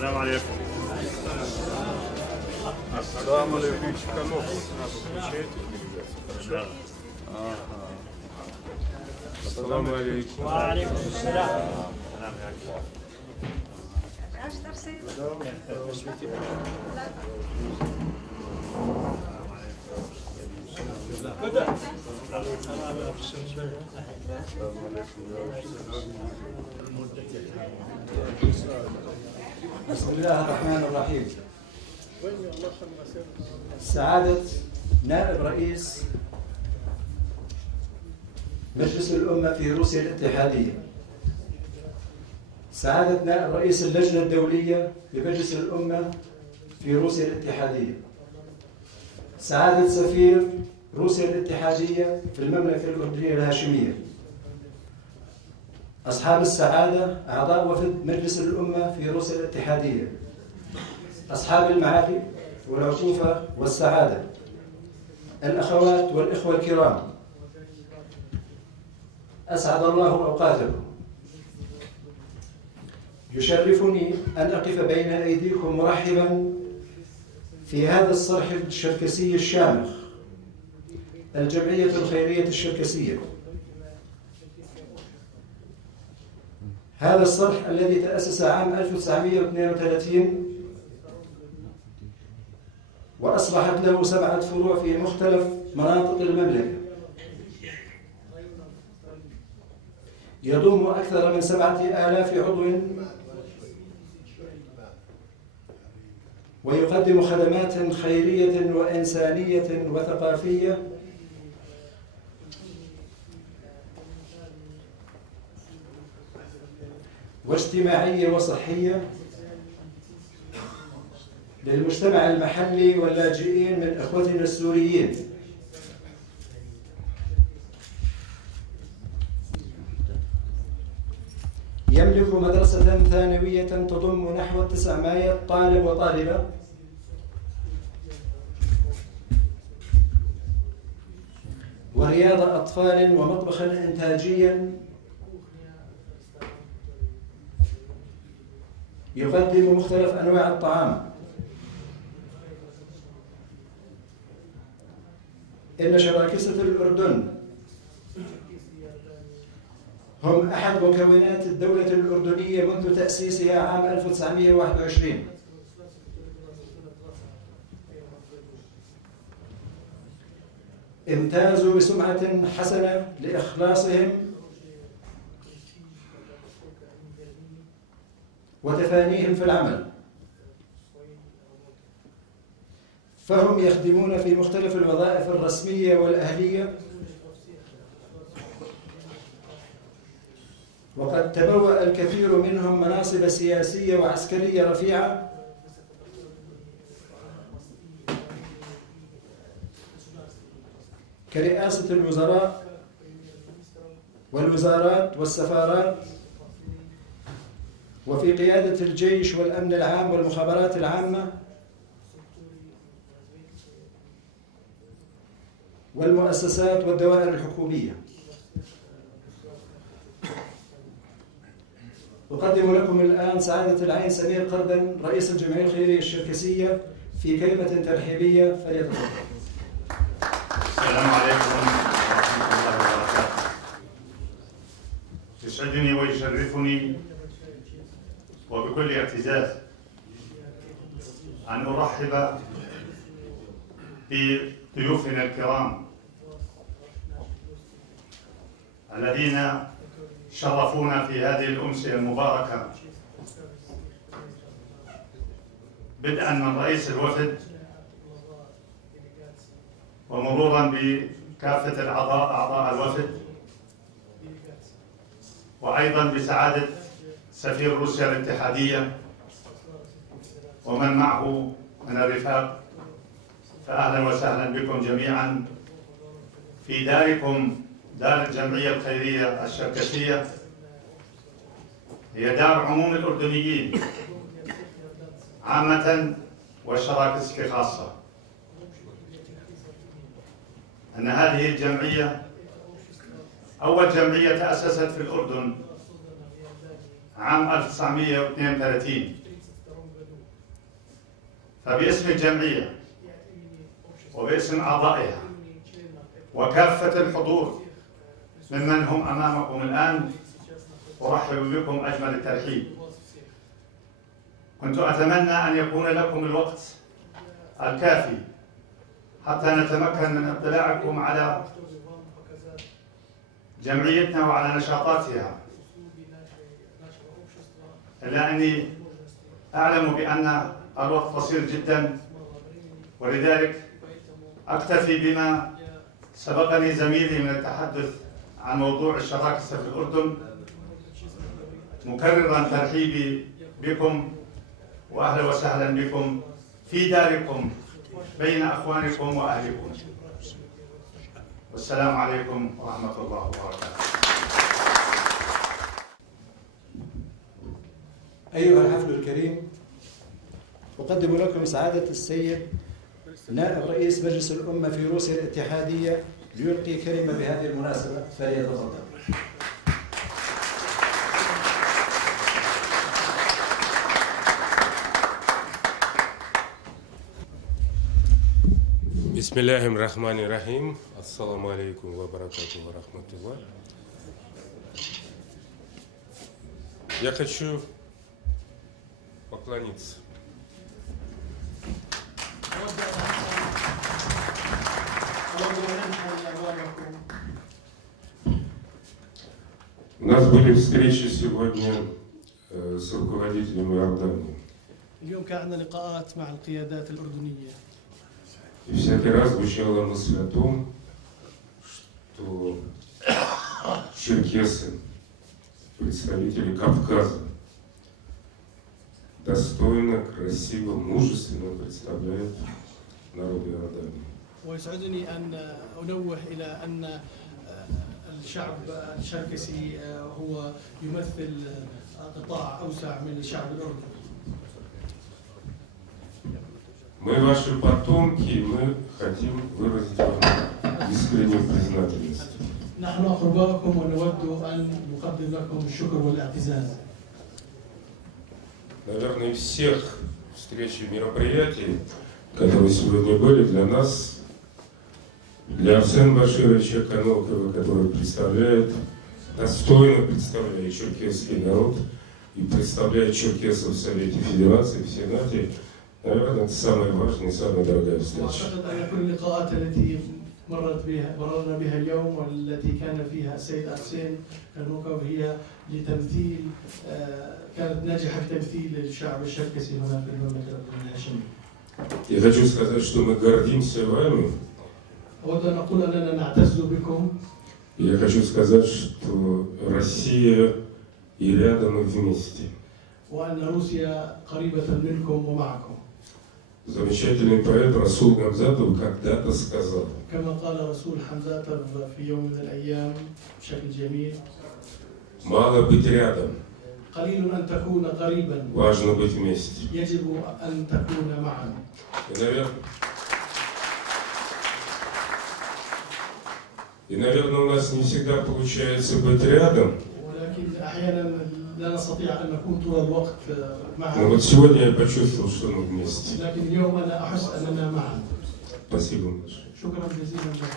السلام عليكم. السلام عليكم. السلام عليكم. وعليكم السلام. بسم الله الرحمن الرحيم. سعادة نائب رئيس مجلس الأمة في روسيا الاتحادية، سعادة نائب رئيس اللجنة الدولية لمجلس الأمة في روسيا الاتحادية، سعادة سفير روسيا الاتحادية في المملكة الأردنية الهاشمية، أصحاب السعادة أعضاء وفد مجلس الأمة في روسيا الاتحادية، أصحاب المعالي والعطوفة والسعادة، الأخوات والإخوة الكرام، أسعد الله أوقاتكم. يشرفني أن أقف بين أيديكم مرحبا في هذا الصرح الشركسي الشامخ، الجمعية الخيرية الشركسية. هذا الصرح الذي تأسس عام 1932 وأصبحت له 7 فروع في مختلف مناطق المملكة، يضم أكثر من 7000 عضو، ويقدم خدمات خيرية وإنسانية وثقافية واجتماعية وصحية للمجتمع المحلي واللاجئين من إخوتنا السوريين. يملك مدرسة ثانوية تضم نحو 900 طالب وطالبة، ورياض أطفال ومطبخا إنتاجيا يقدم مختلف أنواع الطعام. إن شراكسة الأردن هم أحد مكونات الدولة الأردنية منذ تأسيسها عام 1921. امتازوا بسمعة حسنة لإخلاصهم وتفانيهم في العمل، فهم يخدمون في مختلف الوظائف الرسمية والأهلية، وقد تبوأ الكثير منهم مناصب سياسية وعسكرية رفيعة، كرئاسة الوزراء والوزارات والسفارات، وفي قيادة الجيش والأمن العام والمخابرات العامة والمؤسسات والدوائر الحكومية. أقدم لكم الآن سعادة العين سمير قردن رئيس الجمعية الخيرية الشركسية في كلمة ترحيبية، فليتفضل. السلام عليكم ورحمة الله وبركاته. يسعدني ويشرفني وبكل اعتزاز أن أرحب بضيوفنا الكرام الذين شرفونا في هذه الأمسية المباركة، بدءا من رئيس الوفد ومرورا بكافة أعضاء الوفد، وأيضا بسعادة سفير روسيا الاتحادية ومن معه من الرفاق. فأهلا وسهلا بكم جميعا في داركم، دار الجمعية الخيرية الشركسية. هي دار عموم الأردنيين عامة والشراكسكي خاصة. أن هذه الجمعية أول جمعية تأسست في الأردن عام 1932 فباسم الجمعية وباسم أعضائها وكافة الحضور ممن هم أمامكم الآن أرحب بكم أجمل الترحيب. كنت أتمنى أن يكون لكم الوقت الكافي حتى نتمكن من اطلاعكم على جمعيتنا وعلى نشاطاتها، إلا أني أعلم بأن الوقت قصير جدا، ولذلك أكتفي بما سبقني زميلي من التحدث عن موضوع الشراكة في الأردن، مكررا ترحيبي بكم وأهلا وسهلا بكم في داركم بين أخوانكم وأهلكم، والسلام عليكم ورحمة الله وبركاته. أيها الحفل الكريم، أقدم لكم سعادة السيد نائب رئيس مجلس الأمة في روسيا الاتحادية ليلقي كلمة بهذه المناسبة، فليتفضل. Бисмиллахир-рахманир-рахим. Ассаламу алейкум ва баракатуху ва рахматуллах. Я хочу поклониться. У нас были встречи сегодня с руководителем Иордании. اليوم كان عندنا لقاءات مع القيادات الأردنية. И всякий раз звучала мысль о том, что черкесы, представители Кавказа, достойно, красиво, мужественно представляют народ Иордании. ويسعدني أن أنوه إلى أن الشعب الشركسي هو يمثل قطاع أوسع من الشعب الأردني. Мы ваши потомки, мы хотим выразить вам искреннюю признательность. نحن أقرباؤكم ونود أن نقدم لكم الشكر والاعتزاز. Наверное, всех встреч и мероприятий, которые сегодня были, для нас, для Арсена Башировича Канокова, который достойно представляет черкесский народ и представляет черкесов в Совете Федерации, в Сенате, наверное, это самая важная и самая дорогая встреча. وأعتقد أن كل اللقاءات التي مررنا بها اليوم والتي كان فيها السيد أرسين كانوكوف هي لتمثيل كانت ناجحة في تمثيل الشعب الشركسي هنا في المملكة الأردنية الهاشمية. Я хочу сказать, что мы гордимся вами. أود أن أقول أننا نعتز بكم. Я хочу сказать, что Россия и рядом, и вместе. وأن روسيا قريبة منكم ومعكم. Замечательный поэт Расул Гамзатов когда-то сказал: كما قال رسول حمزاتов في يوم من الأيام بشكل جميل: мало быть рядом, قليل أن تكون قريبا، важно быть вместе. يجب أن تكون معا. И, наверное, у нас не всегда получается быть рядом. ولكن أحيانا لا نستطيع أن نكون طول الوقت معا. Но вот сегодня я почувствовал, что мы вместе. لكن اليوم أنا أحس أننا معا. Спасибо большое. شكرا جزيلا لك.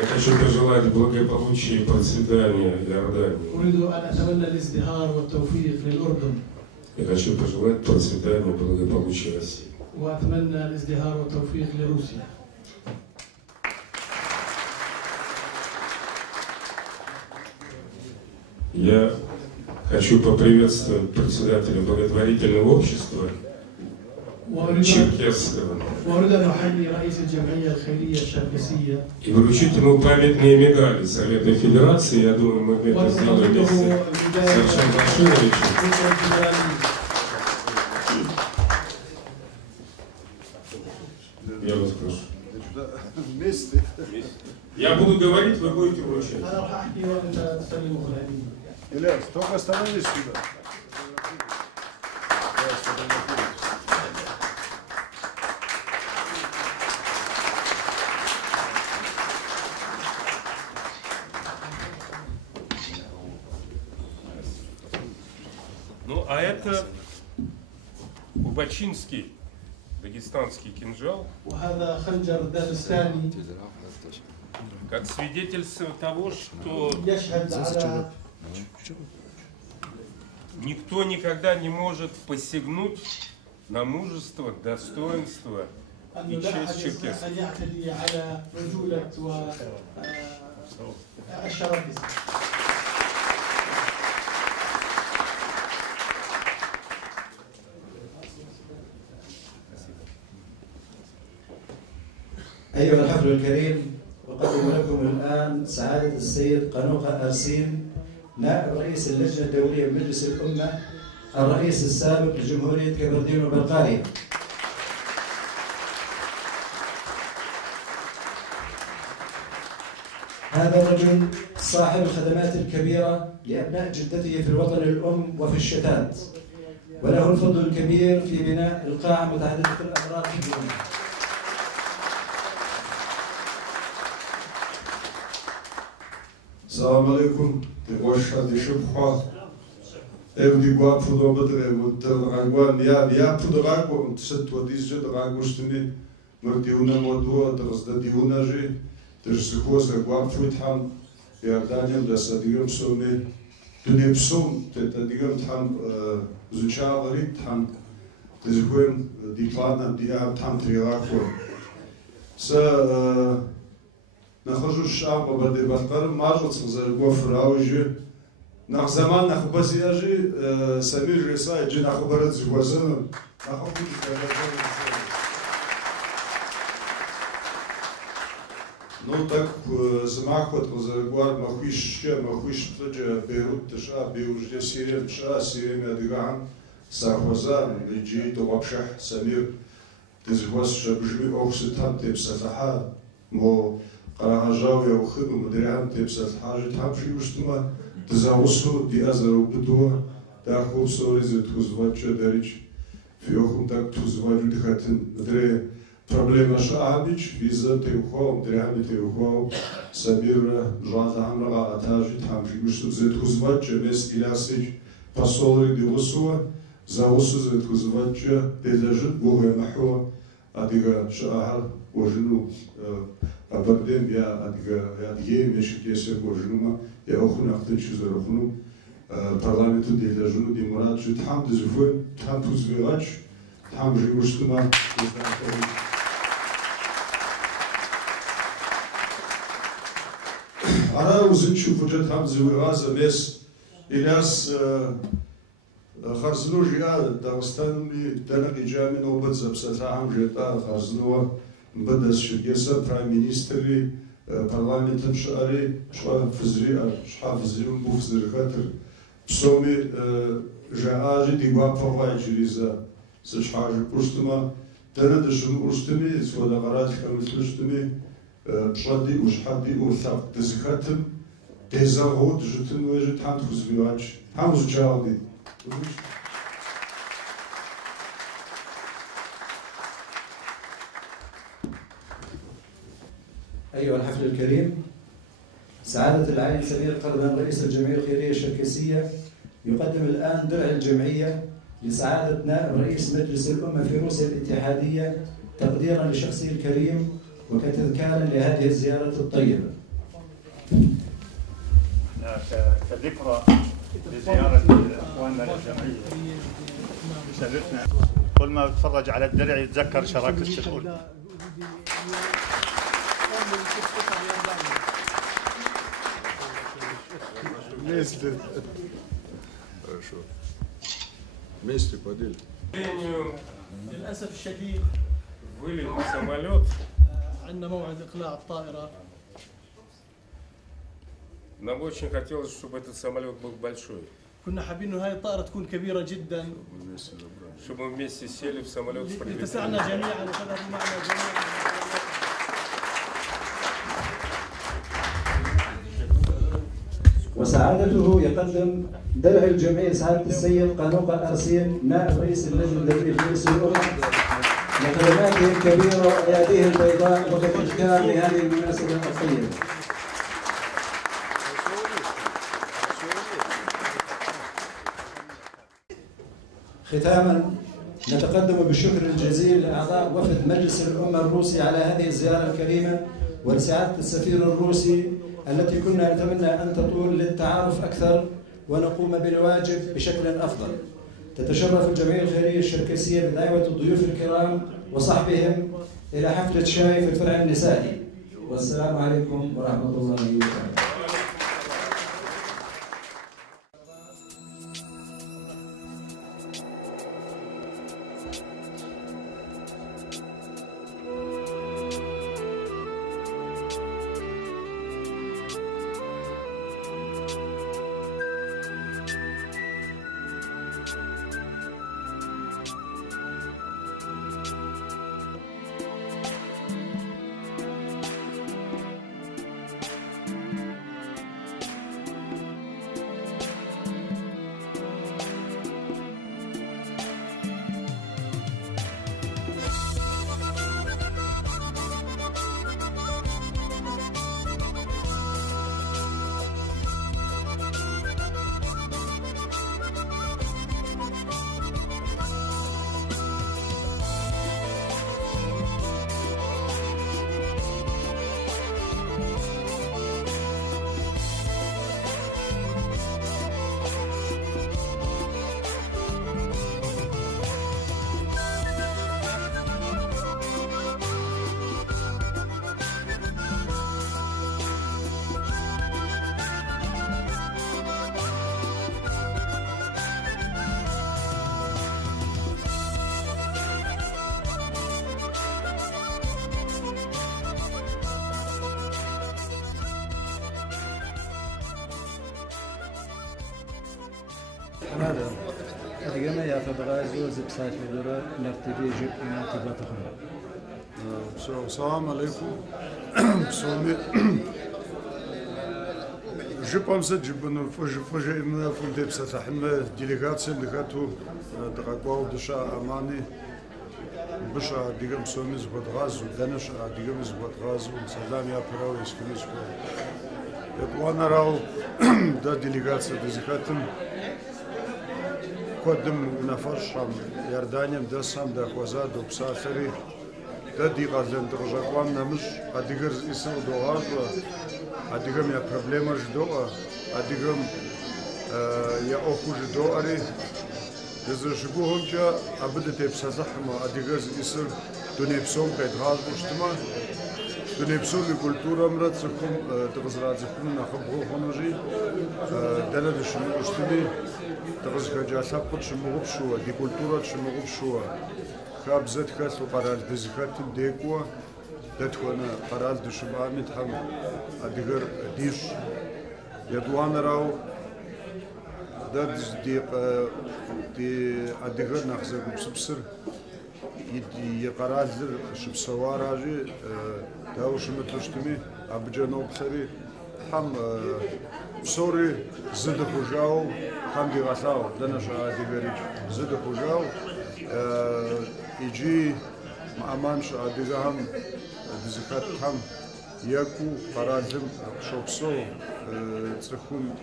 Я хочу пожелать благополучия и процветания Иордании. أريد أن أتمنى الازدهار والتوفيق للأردن. Я хочу пожелать процветания и благополучия России. وأتمنى الازدهار والتوفيق لروسيا. Я хочу поприветствовать председателя благотворительного общества черкесского وأريد أن أحيي رئيس الجمعية الخيرية الشركسية и вручить ему памятные медали Совета Федерации. Я думаю, мы это сделаем вместе с Арсеном Башировичем. Я вас прошу. Вместе. Я буду говорить, вы будете вручать. أنا راح أحكي وأنت تسلمه الهدية. Ильяс, только становись сюда. Ну, а это Кубачинский дагестанский кинжал وهذا خنجر داغستاني как свидетельство того, что يشهد على никто никогда не может посягнуть на мужество, достоинство أنه и لا честь أحد يستطيع черкесов. أن يعتدي على رجولة والشرف. أيها الحفل الكريم، أقدم لكم الآن سعادة السيد قنوقة أرسين، نائب رئيس اللجنة الدولية بمجلس الأمة، الرئيس السابق لجمهورية كبردين وبلقاريا. هذا الرجل صاحب الخدمات الكبيرة لأبناء جدته في الوطن الأم وفي الشتات، وله الفضل الكبير في بناء القاعة متعددة الأغراض في الأمة. السلام عليكم. واشهد شبخة ابدي قوافو دوبدر ودرغان يا فدراغو تست وديز دراغوستني مرديونا مودو درزديونا جي ترسخوز قوافو تام يا دانيم دسديوم سومي دنيبسوم تديوم تام زوجاغري تام تزويم ديكلانا ديا تام تريلاكو نخرجوا الشعب وبدي بطل ماجد صغير وفراوجي نخ زمان نخ بزياجي سمير رساي جي نخ برد زوازن نخ بوج ну так змахот разговор махуиш тже Бейрут тша Бейужде Сирия тша Сирия адиган сахоза биджи то вообще Самир тзвоз шабжми окситам тепсаха мо قراجاو يا وخدم مدريان تبسط حاجة تحبشي وشتما تزاوسو دي أزرو بدو تأخذ صوري زي تخزواتشا داريش في يوم تك تخزواتشو دخاتن مدري проблема شعبيش فيزا تيوخو مدريان تيوخو سمير جوازا همرا أتاجي تحبشي وشتما زي تخزواتشا مس إلاسيش посолы دي وسوا زاوسو زي تخزواتشا ديزاجت بوغي محوا أديغا شعر وجنو أبردين يا أدية مشكلة سيكوجنوما يا أخونا أختن شو زرخنو برلمانتو ديلا جنو دي مراد شو تحم تزفون تحم تزفيراتش تحم جيوشتما أنا وزنشو فجأة تحم زفيرات مس إلياس خرزنو جيا داغستاني دنقي جامي نوبت زبسة عام جيتا خرزنو بدأ شركة برايم مينستري برلمانتن شعري شو فزري شو فزري وبوفزري خاطر بسومي جاء ديوا فواي جريزا سشحاج بوشتما دنا دشن بوشتمي سودا قرات كانوا تلشتمي بشدي وشحدي وثاق دزكاتم دزاغود جتن وجت حمد فزبيواج حمد جاودي أيها الحفل الكريم، سعادة العالي سمير قردان رئيس الجمعية الخيرية الشركسية يقدم الآن درع الجمعية لسعادة نائب رئيس مجلس الأمة في روسيا الاتحادية تقديرا لشخصه الكريم وكتذكارا لهذه الزيارة الطيبة. كذكرى لزيارة إخواننا للجمعية يشرفنا كل ما يتفرج على الدرع يتذكر شراكة الشغل. Хорошо. Вместе поделим. للأسف الشديد Вылет самолет. عندنا موعد إقلاع الطائرة. Нам очень хотелось, чтобы этот самолет был большой. كنا حابين إنه هاي الطائرة تكون كبيرة جدا. Чтобы мы вместе сели в самолет и прилетели. لتسعنا جميعا وتذهب معنا جميعا. وسعادته يقدم درع الجمعية سعادة السيد قنوقة أرسين نائب رئيس اللجنة الدولية في مجلس الأمة لخدماته الكبيرة ويديه البيضاء وكتذكار لهذه المناسبة الطيبة. ختاما نتقدم بالشكر الجزيل لأعضاء وفد مجلس الأمة الروسي على هذه الزيارة الكريمة، ولسعادة السفير الروسي التي كنا نتمنى أن تطول للتعارف أكثر ونقوم بالواجب بشكل أفضل. تتشرف الجمعية الخيرية الشركسية بدعوة الضيوف الكرام وصحبهم إلى حفلة شاي في الفرع النسائي. والسلام عليكم ورحمة الله وبركاته. هذا أدينا يا فبغازو زبسات بدورة نرتدي جب إناتي بطخنا. السلام عليكم. بسومي. جبام سجبنا فوج إمنا فوج بستحمل ديليغاتسي دكاتو دقاقو دشا أماني بشا ديجم سومي زبط غاز ودنش ديجم زبط غاز وسلام يا براوي سكمش وانا راو دا ديليغاتسي دزكاتم قدم نفرش يردانيم دسام دا خوزا دو بسافري دا دي غازن درجاقوان نمش اديغر اسم دوغاز اديغم يا проблема ждоа اديغم يا اوخوج دواري دزشبوهمجا ابدت بسازحما اديغر اسم دونيبسوم قدغاز بوشتما دونيبسوم كولتورا مرات سكم تغزرات زكم نخبغو خنوجي دلد شموشتمي تغز كجا سابط شموغب شوا دي كولتورا شموغب شوا خابزت كاس وقرال دزكات ديكوا دتخونا قرال دشمامي تحم اديغر ديش يدوان راو دد دي اديغر نخزر بسبسر يدي قرال شبسواراجي داوش متلشتمي ابجانو بخري حم سوري زد خوجاو حم دي غساو دنش اديغريج زد خوجاو يجي مامانش اديغام دزكات حم ياكو قرالم شوبسو تسخوم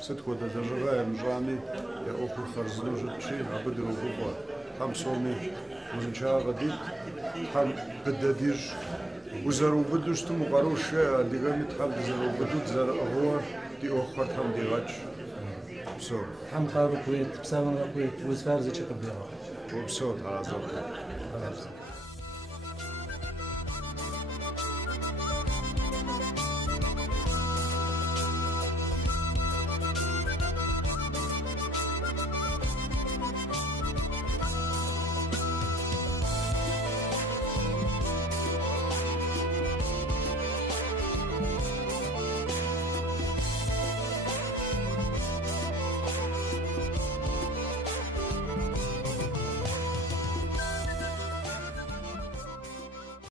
ستكو دجاجا مجامي يا اوخر خرزنو جتشي ابدرو غوبا حم سومي وزنشا غدي حم بدديج وزارو بدوش تم قروش ديغامي تحب زارو بدو زار هو دي اوخر حم دي غاتش بسو حم قارو كويت بساون كويت وزفار زي قبيله وبسو على ذوق